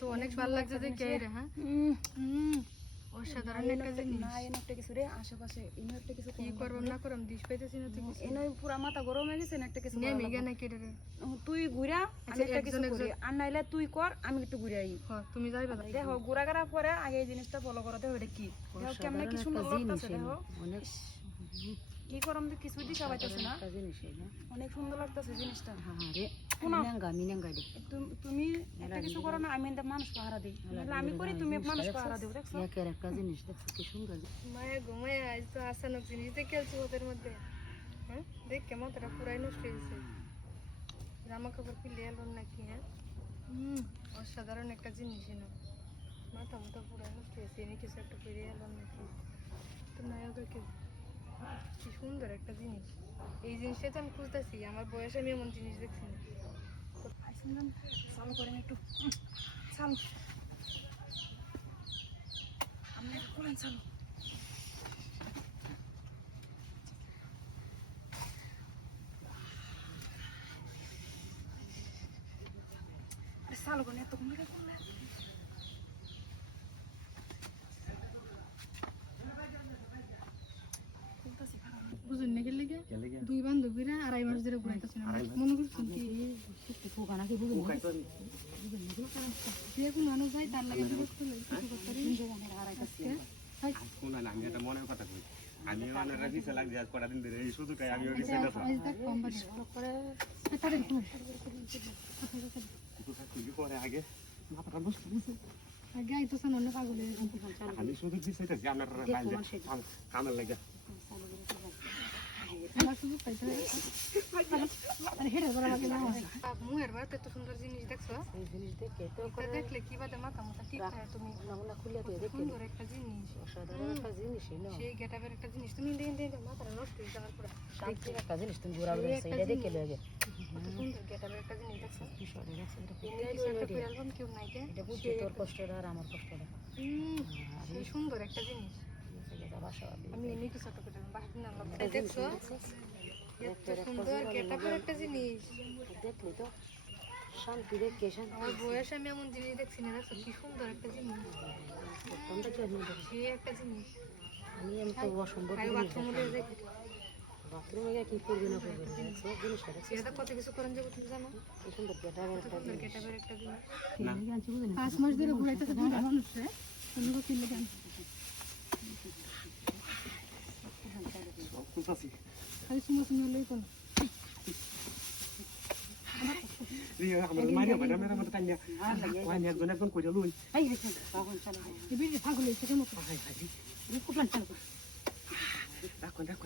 তো অনেক ভালো লাগছে দেখে রে। হ্যাঁ অসাধারণ একটা জিনিস। না এনে একটা কিছু রে আশেপাশে এনে একটা কিছু কি করবাম না করবাম দিশ পাইতেছি না তো কিছু। এনে পুরা মাথা গরম হয়ে গেছে না একটা কিছু নেমে গেছে কি রে? তুই ঘুরা আমি একটা কিছু করি আর নাইলে তুই কর আমি একটু ঘুরে আই। তুমি যাইবা দেখো ঘুরা করার পরে আগে এই জিনিসটা ফলো করতে হবে কি দেখো কেমনে কি সুন্দর লাগতেছে দেখো অনেক কি করম তো কিছু দিশা পাইতেছে না জিনিস না অনেক সুন্দর লাগতেছে জিনিসটা রে মিনাঙ্গা দে তুমি একটা কিছু করো না আমি একটা মানুষ পাহারা দিই নাহলে আমি করি তুমি মানুষ পাহারা দিও দেখছো একের একটা জিনিস দেখছো কি সুন্দর মায়া ঘুমায় আজ তো আসানক জিনিস দেখেছি ওদের মধ্যে। হ্যাঁ দেখ কেমন তারা পুরাই নষ্ট হয়ে গেছে। জামা কাপড় কিনলে এলো নাকি? হ্যাঁ অসাধারণ একটা জিনিস না মাথা মাথা পুরাই নষ্ট হয়েছে এনে কিছু একটা পেরে এলো নাকি? তো নায়ককে কি সুন্দর একটা জিনিস। এই জিনিসটা তো আমি খুঁজতেছি আমার বয়সে আমি এমন জিনিস দেখছি না। চালু করেন একটু চালু আপনি করেন চালু চালু করেন এত কমে বুঝুন না গেলে দুই বান্ধবীরা 2.5 মাস ধরে ঘুরাইতেছে না মনে করছেন কি পোকা নাকি বুঝুন যে কোনো মানুষ যায় তার লাগে আমি একটা মনের কথা কই আমি অনেকটা পিছে লাগছে আজ কটা দিন ধরে এই শুধুটাই আমি ওকে পরে আগে মাথাটা নষ্ট হয়েছে আগে আইতেছেন অনেক পাগলে আমি শুধু পিছে আপনার কামের লাগে মুহের বাড়িতে এত সুন্দর জিনিস দেখছো? এই জিনিস দেখে তো দেখলে কি বাদে মাথা মাথা ঠিক থাকে তুমি নামনা খুলে তো দেখে সুন্দর একটা জিনিস অসাধারণ একটা জিনিস না সেই গেটাবের একটা জিনিস তুমি দেন মাথাটা নষ্ট হয়ে যাওয়ার পরে শান্তির একটা জিনিস তুমি ঘোরা সেইটা দেখে লগে কত সুন্দর গেটাবের একটা জিনিস দেখছো? কি সরে গেছে একটা অ্যালবাম কেউ নাই কে এটা বুঝছি তোর কষ্টটা আর আমার কষ্টটা সেই সুন্দর একটা জিনিস আমি এমনি কিছু একটা করে বাহির না দেখছো? এত সুন্দর গেটাবের একটা জিনিস দেখলি তো শান্তি দেখে শান্তি আমার বয়সে আমি এমন জিনিস দেখছি না দেখছো কি সুন্দর একটা জিনিস সেই একটা জিনিস আমি তো অসম্ভব বাথরুমে গিয়ে কি করবি না করবি জিনিসটা এটা কত কিছু করেন যাবো তুমি জানো? কি সুন্দর গেটাবের একটা জিনিস 5 মাস ধরে ঘুরাইতেছে মানুষে তুমি কিনলে কেন খালি সুন্দর সুন্দর লই কোন আমার মারিয়া বাড়া মেরা মতো কান্না ওই একজন কইরা লই এই পাগল চালা এই বিড়ি পাগল হইছে কেন? রাখ রাখ